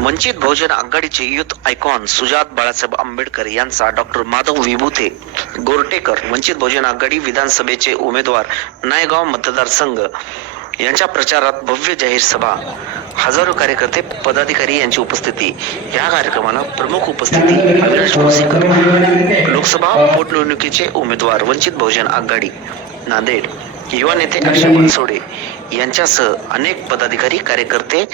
वंचित बहुजन आघाडीचे youth icon Sujat Balasaheb Ambedkar यांचा doctor Madhav Vibhute गोरटेकर Vanchit Bahujan आघाडी विधानसभेचे उमेदवार नायगाव मतदारसंघ. यांच्या प्रचारात भव्य जाहीर सभा. हजारो कार्यकर्ते पदाधिकारी यांची उपस्थिती. या कार्यक्रमाला प्रमुख उपस्थिती अविनाश भोसेकर लोकसभा पोटनिवडणुकीचे उमेदवार वंचित बहुजन आघाडी. नांदेड. युवा नेते अक्षय बनसोडे. यांच्यासह अनेक पदाधिकारी कार्यकर्ते या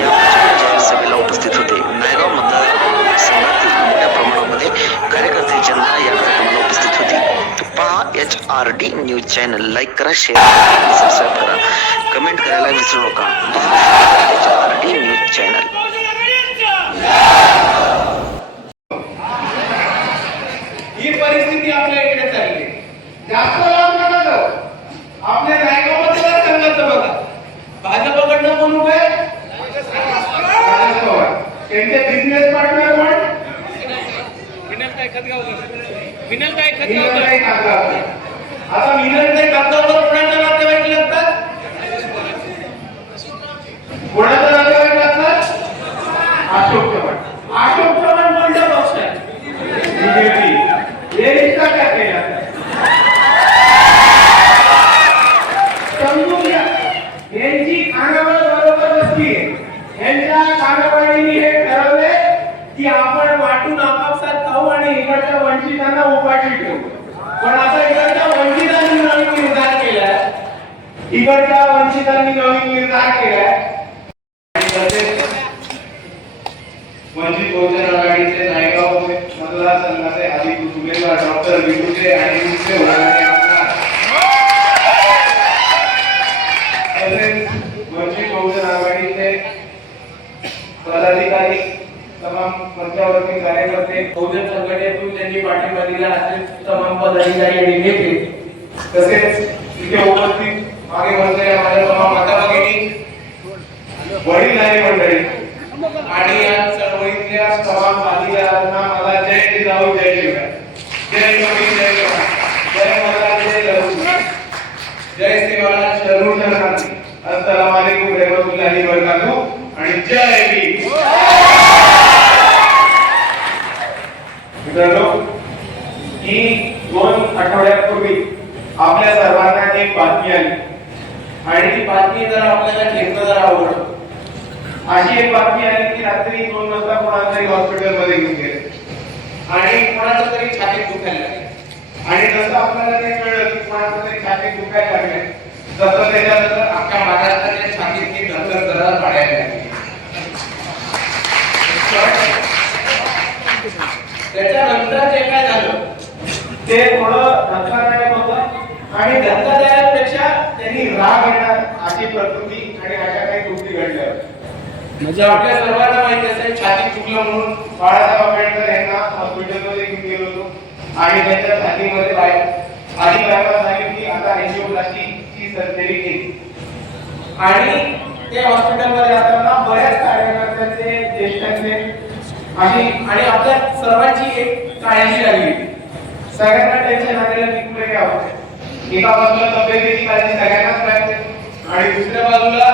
जाहीर सभेला उपस्थित होते. नायगाव मतदारसंघातील मोठ्या प्रमाणामध्ये कार्यकर्ते जनता या कार्यक्रमाला उपस्थित होती. पहा H R D news channel. Like करा शेअर करा सबस्क्राईब करा. कमेंट करायला विसरू नका. H R D news channel. ही परिस्थिती आपल्या इकडे चालली जास्त लांब नका जाऊ. आपल्या मतदारसंघाचं बघा. भाजपकडनं कोण उभे. त्यांचे बिझनेस पार्टनर कोण. आता विनोदताई कागदावकर कोणाच्या नातेवाईक लागतात? कोणाच्या नातेवाईक लागतात? अशोक चव्हाण. अशोक चव्हाण कोणत्या पक्ष आहे बीजेपी हे रिश्ता क्या केला समजून घ्या यांची खानावळ बरोबर नसती यांच्या खानावळीने हे ठरवले की आपण वाटून आपापसात खाऊ आणि इकडच्या वंचितांना उपाशी ठेवू पण आता इकडच्या वंचितांनी नवीन निर्धार केलाय. इकडच्या वंचितांनी नवीन निर्धार केलाय. वंचित बहुजन आघाडीचे नायगाव मतदारसंघाचे अधिकृत उमेदवार डॉक्टर विभूते आणि मुख्य होणारे आमदार तसेच वंचित बहुजन आघाडीचे पदाधिकारी तमाम मंचावरती कार्यकर्ते बहुजन संघटनेतून त्यांनी पाठिंबा दिला असेल तमाम पदाधिकारी आणि नेते. तसेच इथे उपस्थित मागे बसलेल्या माझ्या तमाम माता भगिनी वडील वडीलधारी मंडळी. आणि या चळवळीतल्या तमाम भागीदारांना मला जय जिजाऊ जय शिवराय जय योगी जय जय मला जय लहू जय श्री शरू शरणार्थी अस्सलाम वालेकुम रहमतुल्लाहि व बरकातहू आणि जय भीम. मित्रांनो दोन आठवड्यापूर्वी आपल्या सर्वांना एक बातमी आली. आणि ती बातमी जर आपल्याला घेतलं जर आवडलं. अशी एक बातमी आली की रात्री दोन वाजता कोणाला तरी हॉस्पिटलमध्ये घेऊन गेले. आणि कोणाचं तरी छातीत दुखायला लागले. आणि जसं आपल्याला ते कळलं की कोणाचं तरी छातीत दुखायला लागले तसं त्याच्यानंतर अख्ख्या महाराष्ट्राच्या छातीतली धडधड दरात पाडायला लागली. त्याच्यानंतर जे काय झालं ते थोडं धक्कादायक होतं. आणि धक्कादायकपेक्षा त्यांनी राग येणार अशी प्रकृती आणि अशा काही गोष्टी घडल्या. म्हणजे आपल्या सर्वांना माहिती असेल छाती चुकलं म्हणून बाळासाहेब आंबेडकर यांना हॉस्पिटलमध्ये घेऊन गेलो होतो. आणि त्यांच्या छातीमध्ये बाहेर आधी बायमा सांगितली आता एंजिओप्लास्टीची सर्जरी केली. आणि ते हॉस्पिटलमध्ये असताना बऱ्याच कार्यकर्त्यांचे ज्येष्ठांचे आणि आणि आपल्या सर्वांची एक काळजी लागली. सगळ्यांना टेन्शन आलेलं की पुढे काय होतं एका बाजूला तब्येतीची काळजी सगळ्यांनाच राहते आणि दुसऱ्या बाजूला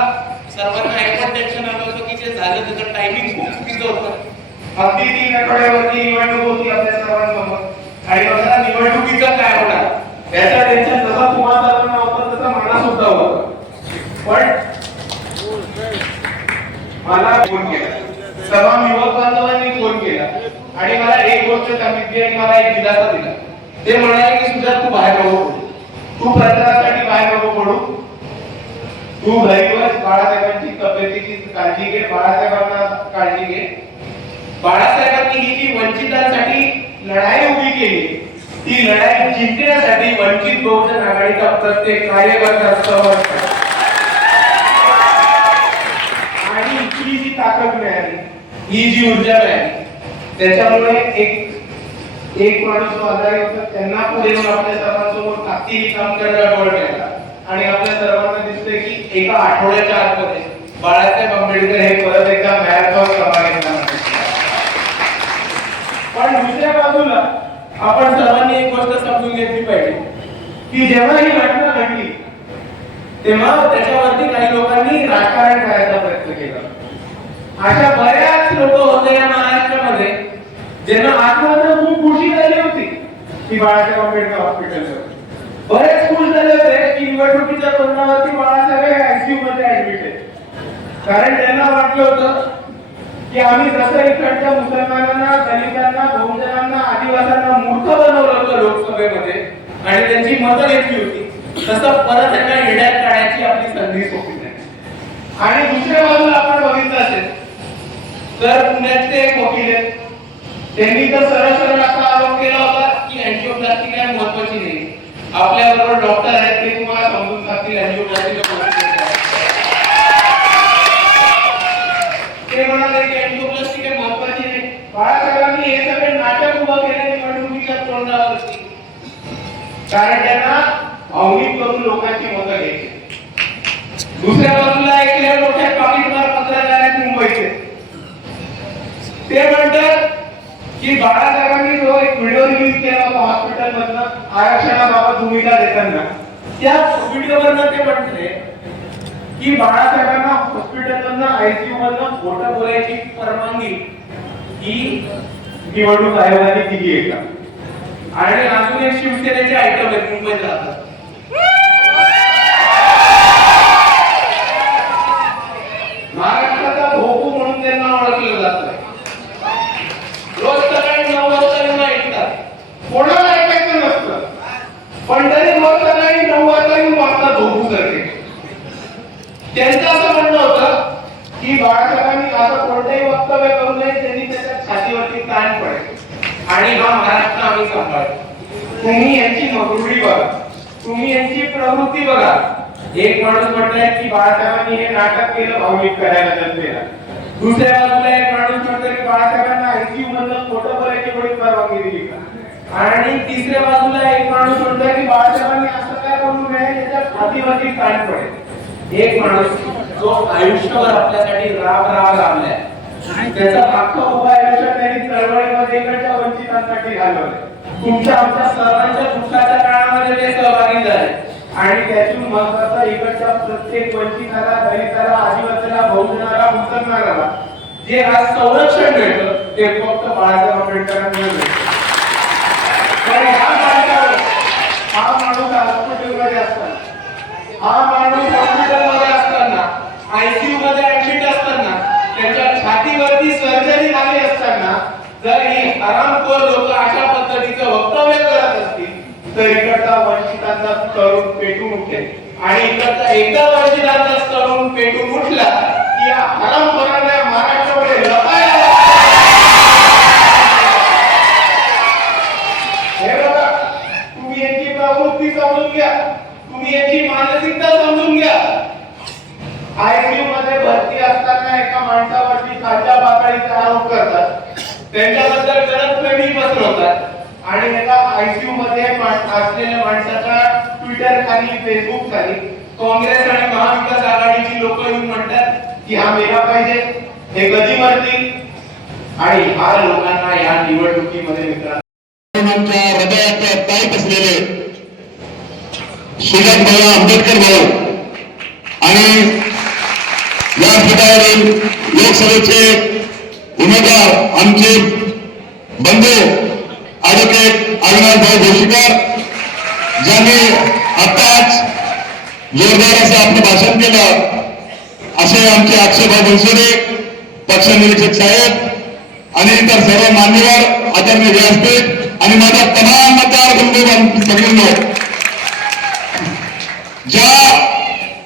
सर्वांना एकच टेन्शन आलं होतं की जे झालं त्याचं टायमिंग खूप चुकीचं होतं. अगदी तीन आठवड्यावरती निवडणूक होती आपल्या सर्वांसमोर. आणि बघा निवडणुकीचा काय होणार? त्याचं टेन्शन जसं तुम्हाला सर्वांना होतं तसं मला सुद्धा होतं. पण मला फोन केला. सर्व युवक बांधवांनी फोन केला. आणि मला एक गोष्ट सांगितली आणि मला एक दिलासा दिला. ते म्हणाले की सुद्धा तू बाहेर नको तू प्रचारासाठी बाहेर नको पडू. तू घरीवर बाळासाहेबांची तब्येतीची काळजी घे बाळासाहेबांना काळजी घे. बाळासाहेबांनी ही जी वंचितांसाठी लढाई उभी केली ती लढाई जिंकण्यासाठी वंचित बहुजन आघाडीचा प्रत्येक कार्यकर्ता समर्थ. आणि इथली जी ताकद मिळाली ही जी ऊर्जा मिळाली त्याच्यामुळे एक एक माणूस जो आजारी होता त्यांना पुढे येऊन आपल्या सर्वांसमोर ताकदीने काम करायला बळ मिळाला आणि आपल्या सर्वांना दिसतंय की एका आठवड्याच्या आतमध्ये बाळासाहेब आंबेडकर हे परत एकदा मॅरेथॉन सभा घेणार पण दुसऱ्या बाजूला आपण सर्वांनी एक गोष्ट समजून घेतली पाहिजे की जेव्हा ही घटना घडली तेव्हा त्याच्यावरती काही लोकांनी राजकारण करायचा प्रयत्न केला. अशा बऱ्याच लोक होते या महाराष्ट्रामध्ये ज्यांना आत्महत्या खूप खुशी झाली होती. की बाळासाहेब आंबेडकर हॉस्पिटलवर बरेच खुश झाले होते. की निवडणुकीच्या तोंडावरती बाळासाहेब आयसीयू मध्ये ऍडमिट आहे कारण त्यांना वाटलं होतं की आम्ही जसं इकडच्या मुसलमानांना दलितांना बहुजनांना आदिवासांना मूर्ख बनवलं होतं लोकसभेमध्ये आणि त्यांची मतं घेतली होती तसं परत त्यांना येण्यात काढायची आपली संधी सोपी नाही. आणि दुसऱ्या बाजूला आपण बघितलं असेल तर पुण्यातले एक वकील आहेत. त्यांनी तर सरळ सरळ असा आरोप केला होता की अँजिओप्लास्टी काय महत्वाची नाही. आपल्या बरोबर डॉक्टर आहेत ते तुम्हाला समजून सांगतील अँजिओप्लास्टी ते म्हणाले की अँजिओप्लास्टी काय महत्वाची नाही. बाळासाहेबांनी हे सगळे नाटक उभं केले निवडणुकीच्या तोंडावरती. कारण त्यांना भावनिक करून लोकांची मतं घ्यायची. दुसऱ्या बाजूला एक मोठ्या पाकिटमार पत्रकार आहेत मुंबईचे. ते म्हणतात की बाळासाहेबांनी जो एक व्हिडिओ रिलीज केला होता हॉस्पिटल मधनं आरक्षणाबाबत भूमिका देताना त्या व्हिडिओवरनं ते म्हटले की बाळासाहेबांना हॉस्पिटलमधनं आयसीयू मधनं खोटं बोलायची परवानगी ही निवडणूक आयोगाने दिली आहे का? आणि अजून एक शिवसेनेचे आयटम आहेत मुंबईत राहतात महाराष्ट्राचा भोपू म्हणून त्यांना ओळखलं जातं रोज सकाळी नऊ वाजता येऊन ऐकतात कोणाला ऐकायचं नसतं पण तरी रोज सकाळी नऊ वाजता येऊन वाचतात भोपू सारखे त्यांचं असं म्हणणं होतं की बाळासाहेबांनी असं कोणतंही वक्तव्य करू नये त्यांनी त्याच्या छातीवरती ताण पडेल. आणि हा महाराष्ट्र आम्ही सांभाळतो. तुम्ही यांची मगरुडी बघा. तुम्ही यांची प्रवृत्ती बघा. एक माणूस म्हणताय की बाळासाहेबांनी हे नाटक केलं भावनिक करायला जनतेला दुसऱ्या बाजूला एक माणूस म्हणतो की बाळासाहेबांना आयसीयू मधलं खोटं बोलायची कोणी परवानगी दिली का? आणि तिसऱ्या बाजूला एक माणूस म्हणतोय की बाळासाहेबांनी असं काय बोलू नये याच्या छातीवरती ताण पडेल. एक माणूस जो आयुष्यभर आपल्यासाठी राब राब राबलाय त्याचा अख्खा उभा आयुष्य त्यांनी चळवळीमध्ये इकडच्या वंचितांसाठी घालवलं तुमच्या आमच्या सर्वांच्या दुःखाच्या काळामध्ये ते सहभागी झाले. आणि त्याची महत्त्वाचा इकडच्या प्रत्येक वंचिताला दलिताला आदिवासीला बहुजनाला मुसलमानाला जे आज संरक्षण मिळतं ते फक्त बाळासाहेब आंबेडकरांना मिळतं. तर ह्या मार्गावर हा माणूस हॉस्पिटलमध्ये असताना हा माणूस हॉस्पिटलमध्ये असताना आयसीयू मध्ये ऍडमिट असताना त्याच्या छातीवरती सर्जरी झाली असताना जर हरामखोर लोक अशा पद्धतीचं वक्तव्य करत असतील तर इकडचा वंचितांचा तरुण पेटून उठेल. आणि इकडचा एकदा वंचितांचा तरुण पेटून उठला की या हरामखोरांना महाराष्ट्रामध्ये लपायला हे बघा तुम्ही यांची प्रवृत्ती समजून घ्या. तुम्ही यांची मानसिकता समजून घ्या. आयसीयू मध्ये भरती असताना एका माणसावरती खालच्या पातळी आरोप करतात. त्यांच्याबद्दल गलतफहमी पसरवतात आणि एका आयसीयू मध्ये असलेल्या माणसाच्या ट्विटर खाली फेसबुक खाली काँग्रेस आणि महाविकास आघाडीची लोक येऊन म्हणतात की हा मेला पाहिजे हे कधी मरतील? आणि हा लोकांना या निवडणुकीमध्ये मित्रांनो तरुणांच्या ताईत असलेले सुजात भाऊ आंबेडकर भाऊ आणि या ठिकाणी लोकसभेचे उमेदवार आमचे बंधू ॲडव्होकेट अविनाशभाई जोशीकर ज्यांनी आत्ताच जोरदार असं आपलं भाषण केलं असे आमचे अक्षयभाई बनसोडे पक्ष निरीक्षक साहेब आणि इतर सर्व मान्यवर आदरणीय व्यासपीठ आणि माझा तमाम मतदार बंधू सगळ्यांनो ज्या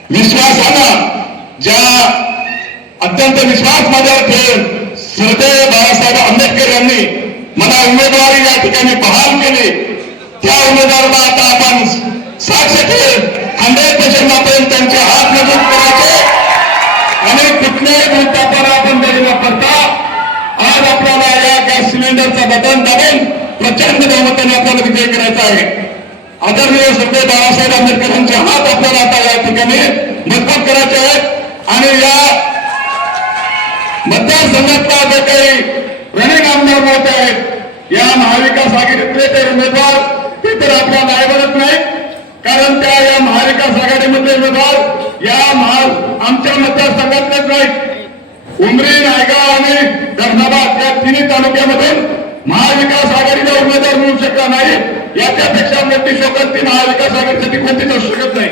विश्वासानं ज्या अत्यंत विश्वास माझ्यावर ठेवून श्रद्धेय बाळासाहेब आंबेडकर यांनी मला उमेदवारी या ठिकाणी बहाल केली. त्या उमेदवाराला आता आपण साक्ष ठेवून हंड्रेड पर्सेंट आपण त्यांचे हात मजबूत करायचे. आणि कुठल्याही मुद्द्यावर आपण त्याची न करता आज आपल्याला या गॅस सिलेंडरचं बटन दाबून प्रचंड बहुमताने आपल्याला विजय करायचा आहे. आदरणीय सरदेव बाळासाहेब आंबेडकरांचे हात आपल्याला आता या ठिकाणी मजबूत करायचे आहेत. आणि या मतदारसंघातला जे काही रनिंग आमदार मिळत आहेत या महाविकास आघाडीतले ते उमेदवार ते तर आपल्या नायबरच नाही कारण त्या या महाविकास आघाडीमधले उमेदवार या महा आमच्या मतदारसंघातलेच नाहीत. उमरी नायगाव आणि धर्माबाद या तिन्ही तालुक्यामधून महाविकास आघाडीचा उमेदवार मिळू शकला नाही. याच्यापेक्षा मोठी शोकत ती महाविकास आघाडीसाठी कोणतीच असू शकत नाही.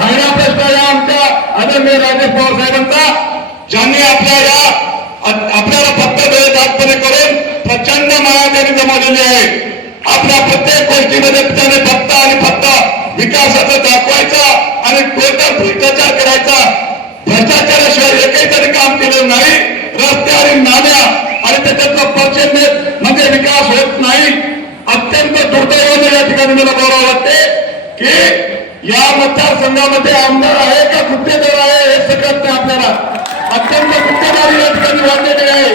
राहिला प्रश्न या आमच्या आदरणीय राजेश पवार साहेबांचा. ज्यांनी आपल्या या आपल्याला फक्त वेळ करून प्रचंड माया त्यांनी जमावलेली आहे. आपल्या प्रत्येक गोष्टीमध्ये त्याने फक्त आणि फक्त विकासाचं दाखवायचा आणि टोटल भ्रष्टाचार करायचा. भ्रष्टाचाराशिवाय एकही तरी काम केलं नाही. रस्ते आणि नाल्या आणि त्याच्यातलं पर्सेंटेज म्हणजे विकास होत नाही. अत्यंत दुर्दैवाने या ठिकाणी मला बोलावं लागते की या मतदारसंघामध्ये आमदार आहे का गुप्तेदार आहे हे सगळं आपल्याला. अत्यंत गुत्तेदारी या ठिकाणी वाढलेली आहे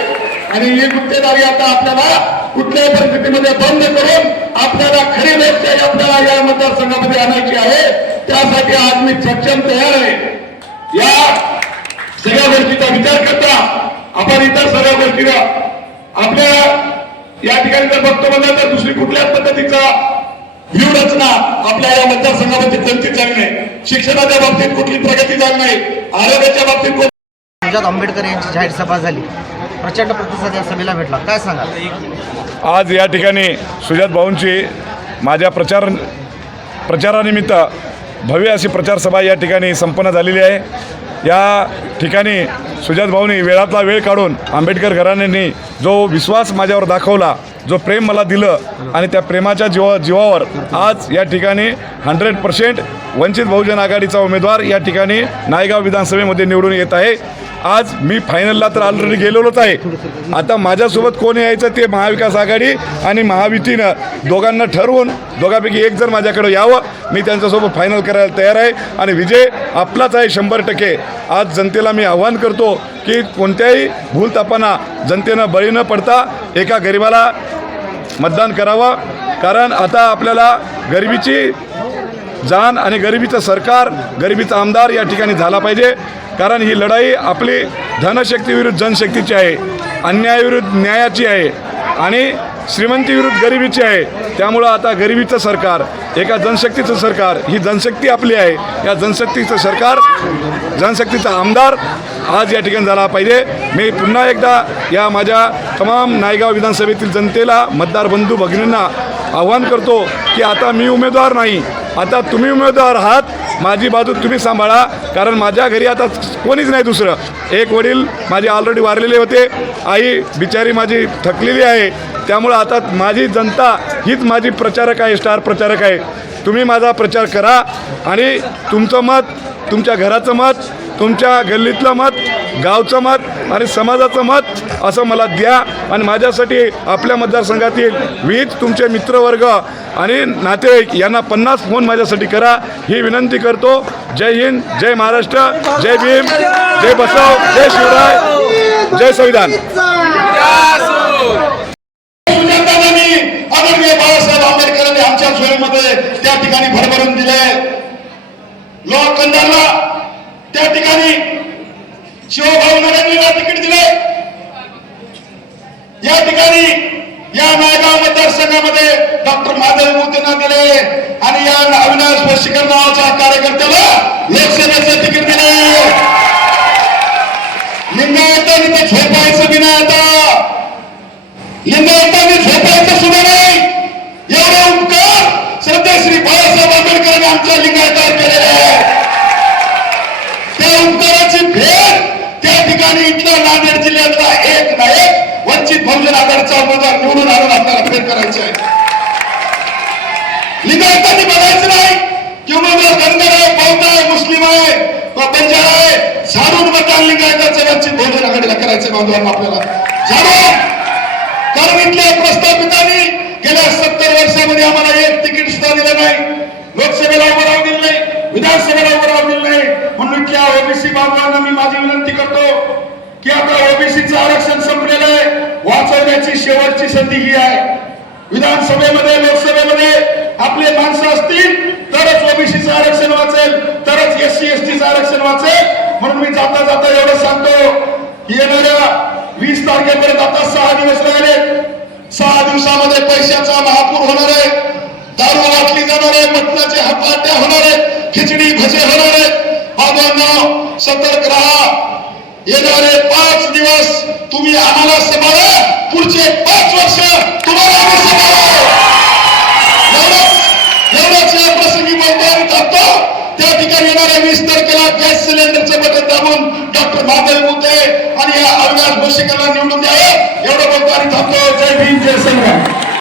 आणि ही गुत्तेदारी आता आपल्याला कुठल्याही परिस्थितीमध्ये बंद करून आपल्याला खरी लोकशाही आपल्याला या मतदारसंघामध्ये आणायची आहे. त्यासाठी आज मी सक्षम तयार आहे. या सगळ्या गोष्टीचा विचार करता आपण इतर सगळ्या गोष्टीला आपल्या या ठिकाणी जर बघतो म्हणलं तर दुसरी कुठल्याच पद्धतीचा व्यूहरचना रचना आपल्या या मतदारसंघामध्ये कोणती चालली नाही. शिक्षणाच्या बाबतीत कुठली प्रगती झाली नाही. आरोग्याच्या बाबतीत कोण- सुजात आंबेडकर यांची जाहीर सभा झाली. प्रचंड प्रतिसाद या सभेला भेटला. काय सांगा आज या ठिकाणी सुजात भाऊंची माझ्या प्रचार प्रचारानिमित्त भव्य अशी प्रचारसभा या ठिकाणी संपन्न झालेली आहे. या ठिकाणी सुजात भाऊनी वेळातला वेळ काढून आंबेडकर घराण्यांनी जो विश्वास माझ्यावर दाखवला जो प्रेम मला दिलं आणि त्या प्रेमाच्या जीवा जीवावर आज या ठिकाणी हंड्रेड पर्सेंट वंचित बहुजन आघाडीचा उमेदवार या ठिकाणी नायगाव विधानसभेमध्ये निवडून येत आहे. आज मी फायनलला तर ऑलरेडी गेलेलोच आहे. आता माझ्यासोबत कोण यायचं ते महाविकास आघाडी आणि महायुतीनं दोघांना ठरवून दोघांपैकी एक जर माझ्याकडे यावं मी त्यांच्यासोबत फायनल करायला तयार आहे. आणि विजय आपलाच आहे शंभर टक्के. आज जनतेला मी आव्हान करतो की कोणत्याही भूलतापांना जनतेनं बळी न पडता एका गरिबाला मतदान करावं. कारण आता आपल्याला गरिबीची जाण आणि गरिबीचं सरकार गरिबीचा आमदार या ठिकाणी झाला पाहिजे. कारण ही लढाई आपली धनशक्तीविरुद्ध जनशक्तीची आहे अन्यायाविरुद्ध न्यायाची आहे आणि श्रीमंतीविरुद्ध गरिबीची आहे. त्यामुळं आता गरिबीचं सरकार एका जनशक्तीचं सरकार ही जनशक्ती आपली आहे. या जनशक्तीचं सरकार जनशक्तीचा आमदार आज या ठिकाणी झाला पाहिजे. मी पुन्हा एकदा या माझ्या तमाम नायगाव विधानसभेतील जनतेला मतदार बंधू भगिनींना आव्हान करतो की आता मी उमेदवार नाही आता तुम्ही उमेदवार आहात माझी बाजू तुम्ही सांभाळा कारण माझ्या घरी आता कोणीच नाही दुसरं. एक वडील माझे ऑलरेडी वारलेले होते आई बिचारी माझी थकलेली आहे त्यामुळं आता माझी जनता हीच माझी प्रचारक आहे स्टार प्रचारक आहे. तुम्ही माझा प्रचार करा आणि तुमचं मत तुमच्या घराचं मत तुमच्या गल्लीतलं मत गावचं मत आणि समाजाचं मत असं मला द्या आणि माझ्यासाठी आपल्या मतदारसंघातील विविध तुमचे मित्रवर्ग आणि नातेवाईक यांना पन्नास फोन माझ्यासाठी करा. ही विनंती करतो. जय हिंद जय महाराष्ट्र जय भीम जय बसव जय शिवराय जय संविधान. सुजातांनी आमच्या सोयीमध्ये त्या ठिकाणी भरभरून दिले. लोक त्या ठिकाणी शिवभाऊ नरेंद्रला तिकीट दिले. या ठिकाणी या नायगाव मतदारसंघामध्ये डॉक्टर माधव मोदींना दिले आणि या अविनाश वशीकर नावाच्या कार्यकर्त्याला लोकसभेचं तिकीट दिले. लिंगायतांनी ते झोपायचं बी आता लिंगायतांनी झोपायचं सुद्धा नाही एवढा उपकार श्रद्धे श्री बाळासाहेब आंबेडकरांनी आमच्या लिंगायतावर केलेले आहे. त्या उपकाराची भेट त्या ठिकाणी इथल्या नांदेड जिल्ह्यातला एक ना एक वंचित बहुजन आघाडीचा उमेदवार निवडून आणून आपल्याला भेट करायची आहे. लिंगायतांनी बघायचं नाही. की उमेदवार धनगर आहे बौद्ध आहे मुस्लिम आहे व बंजारा आहे झाडून मतदान लिंगायताचं वंचित बहुजन आघाडीला करायचं बांधवांना आपल्याला. झाडून. कारण इथल्या प्रस्थापितांनी गेल्या सत्तर वर्षामध्ये आम्हाला एक तिकीट सुद्धा दिलं नाही. लोकसभेला उभं राहू दिलं नाही. विधानसभेला उभं राहू दिलं नाही. म्हणून इथल्या ओबीसी बांधवांना मी माझी विनंती करतो की आता ओबीसीचं आरक्षण संपलेलं आहे. वाचवण्याची शेवटची संधी ही आहे. विधानसभेमध्ये लोकसभेमध्ये आपले माणसं असतील तरच ओबीसीचं आरक्षण वाचेल तरच एस सी एस टीचं आरक्षण वाचेल. म्हणून मी जाता जाता एवढं सांगतो येणाऱ्या वीस तारखेपर्यंत आता सहा दिवस राहिले सहा दिवसामध्ये पैशाचा महापूर होणार आहे. दारू वाटली जाणार आहे मटणाचे हपाट्या होणार आहेत खिचडी भजे होणार आहेत. बाबांना सतर्क राहा. येणारे पाच दिवस तुम्ही आम्हाला सांभाळा. पुढचे पाच वर्ष तुम्हाला आम्ही सांभाळू. एवढंच या प्रसंगी बोलतो त्या ठिकाणी येणाऱ्या वीस तारखेला गॅस सिलेंडरचं बटन दाबून डॉक्टर महादेव मुते आणि या अविनाश भोसेकरला निवडून द्यावे एवढं बोलतो आणि थांबतो. जय भीम जय संग्राम.